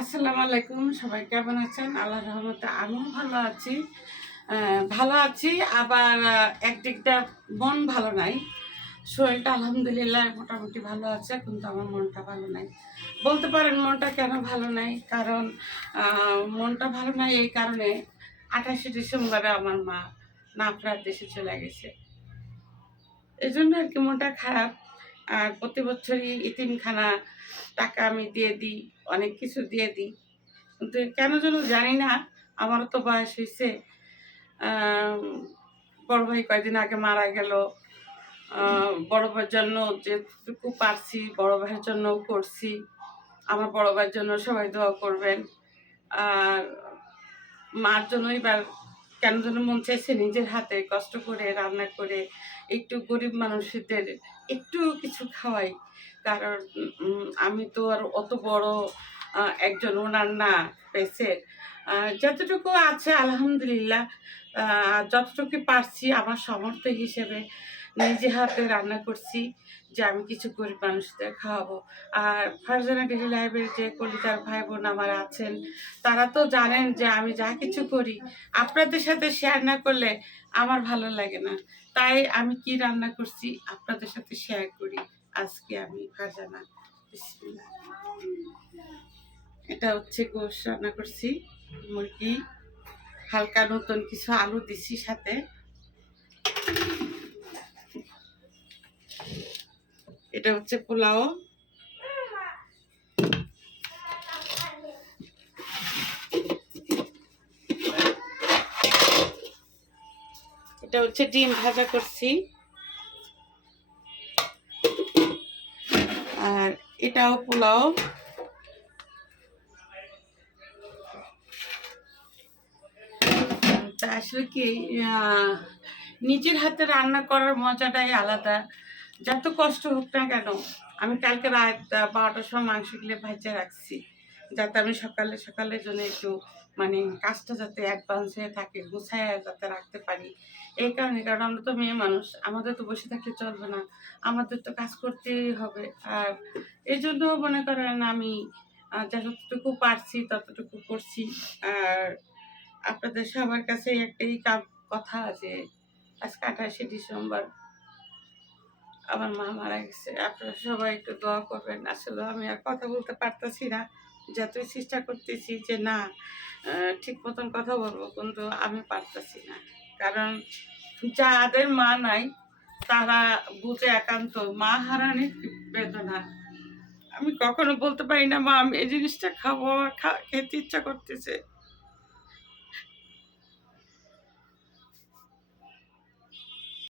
আসসালামু আলাইকুম। সবাই কেমন আছেন? আল্লাহর রহমতে আমিও ভালো আছি। ভালো আছি, আবার একদিকটা মন ভালো নাই। শরীরটা আলহামদুলিল্লাহ মোটামুটি ভালো আছে, কিন্তু আমার মনটা ভালো নাই। বলতে পারেন মনটা কেন ভালো নাই? কারণ মনটা ভালো নাই এই কারণে, ২৮শে ডিসেম্বরে আমার মা নাফরাত দেশে চলে গেছে। এজন্য আর কি মনটা খারাপ। আর প্রতি বছরই এতিমখানা টাকা আমি দিয়ে দিই, অনেক কিছু দিয়ে দিই। কিন্তু কেন যেন জানি না, আমারও তো বয়স হয়েছে। বড় ভাই কয়েকদিন আগে মারা গেল। বড় ভাইয়ের জন্য যেটুকু পারছি বড় ভাইয়ের জন্যও করছি। আমার বড় ভাইয়ের জন্য সবাই দোয়া করবেন। আর মার জন্য এবার কেন যেন মন চাইছে নিজের হাতে কষ্ট করে রান্না করে একটু গরিব মানুষদের একটু কিছু খাওয়াই। কারণ আমি তো আর অত বড় একজন ওনার না পেশের। যতটুকু আছে আলহামদুলিল্লাহ, যতটুকু পারছি আমার সামর্থ্য হিসেবে নিজে হাতে রান্না করছি, যে আমি কিছু গরিব মানুষদের খাওয়াবো। আর ফারজানা ডেইলি লাইফের যে কলিজার ভাই বোন আমার আছেন, তারা তো জানেন যে আমি যা কিছু করি আপনাদের সাথে শেয়ার না করলে আমার ভালো লাগে না। তাই আমি কি রান্না করছি আপনাদের সাথে শেয়ার করি। আজকে আমি ফারজানা, বিসমিল্লাহ। এটা হচ্ছে গোশত রান্না করছি, মুরগি, হালকা নতুন কিছু আলু দিছি সাথে। এটা হচ্ছে পোলাও, এটা হচ্ছে ডিম ভাজা করছি, আর এটাও পোলাও। তা আসলে কি, নিজের হাতে রান্না করার মজাটাই আলাদা। যত কষ্ট হোক না কেন, আমি কালকে রাত 12টার সময় মাংস কিনে ভাজা রাখছি, যাতে আমি সকালে সকালের জন্য একটু মানে কাজটা যাতে অ্যাডভান্স হয়ে থাকে, গুছায় যাতে রাখতে পারি। এই কারণে, কারণ আমরা তো মেয়ে মানুষ, আমাদের তো বসে থাকলে চলবে না, আমাদের তো কাজ করতেই হবে। আর এই জন্য মনে করেন আমি যতটুকু পারছি ততটুকু করছি। আর আপনাদের সবার কাছে একটাই কথা, যে আজকে ২৮শে ডিসেম্বর আমার মা মারা গেছে। আপনারা সবাই একটু দোয়া করবেন। আসলে আমি আর কথা বলতে পারতেছি না, যতই চেষ্টা করতেছি যে না ঠিক মতন কথা বলবো, কিন্তু আমি পারতেছি না। কারণ যাদের মা নাই তারা বুঝে একান্ত মা হারানোর বেদনা। আমি কখনো বলতে পারি না মা আমি এই জিনিসটা খাবো, আমার খেতে ইচ্ছা করতেছে,